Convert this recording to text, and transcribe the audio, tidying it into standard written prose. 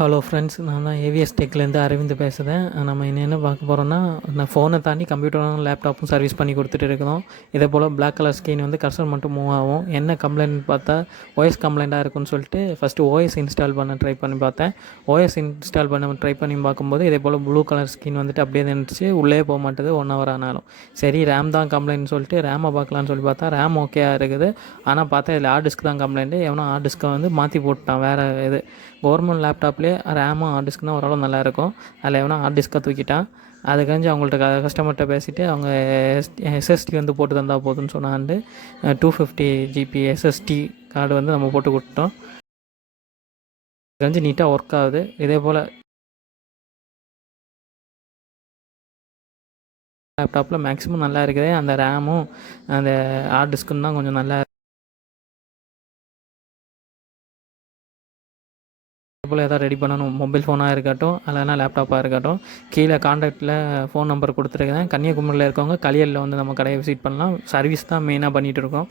Hello friends, நான் தான் AVS டெக்லேருந்து Aravind பேசுகிறேன். நம்ம என்ன பார்க்க போகிறோன்னா, நான் ஃபோனை தாண்டி கம்ப்யூட்டரும் லேப்டாப்பும் சர்வீஸ் பண்ணி கொடுத்துட்டு இருக்கிறோம். இதே போல் பிளாக் கலர் ஸ்க்ரீன் வந்து கர்சர் மட்டும் மூவ் ஆகும். என்ன கம்ப்ளைண்ட் பார்த்தா ஓஎஸ் கம்ப்ளைண்ட்டாக இருக்குன்னு சொல்லிட்டு ஃபஸ்ட்டு ஓஎஸ் இன்ஸ்டால் பண்ண ட்ரை பண்ணி பார்த்தேன். ஓஎஸ் இன்ஸ்டால் பண்ண ட்ரை பண்ணி பார்க்கும்போது இதே போல் ப்ளூ கலர் ஸ்க்ரீன் வந்துட்டு அப்படியே நின்றுச்சு, உள்ளே போக மாட்டேது 1 ஹவர் ஆனாலும். சரி, ரேம் தான் கம்ப்ளைண்ட் சொல்லிட்டு ரேமை பார்க்கலான்னு சொல்லி பார்த்தா ரேம் ஓகேயாக இருக்குது. ஆனால் பார்த்தா இதில் ஹார்ட் டிஸ்க் தான் கம்ப்ளைண்ட்டு. எவனோ ஹார்ட் டிஸ்க்கை வந்து மாற்றி போட்டான். வேறு இது கவர்மெண்ட் லேப்டாப்லேயே ரேமும் ஹார்ட் டிஸ்க் தான் ஓரளவு நல்லாயிருக்கும். அதில் எவனா ஹார்ட் டிஸ்க்கை தூக்கிட்டான். அதுக்காண்டி அவங்கள்ட்ட கஸ்டமர்கிட்ட பேசிவிட்டு அவங்க எஸ்எஸ்டி வந்து போட்டு தந்தால் போதும்னு சொன்னாண்டு 250 GB எஸ்எஸ்டி கார்டு வந்து நம்ம போட்டு கொடுத்தோம். அதுக்காண்டி நீட்டாக ஒர்க் ஆகுது. இதே போல் லேப்டாப்பில் மேக்ஸிமம் நல்லா இருக்குது. அந்த ரேமும் அந்த ஹார்ட் டிஸ்க்கும் தான் கொஞ்சம் நல்லா போல் எதாவது ரெடி பண்ணணும். மொபைல் ஃபோனாக இருக்கட்டும், இல்லைனா லேப்டாப்பாக இருக்கட்டும். கீழே கான்டாக்டில் ஃபோன் நம்பர் கொடுத்துருக்கேன். கன்னியாகுமரியில் இருக்கவங்க களியலில் வந்து நம்ம கடையை விசிட் பண்ணலாம். சர்வீஸ் தான் மெயினாக பண்ணிகிட்டு இருக்கோம்.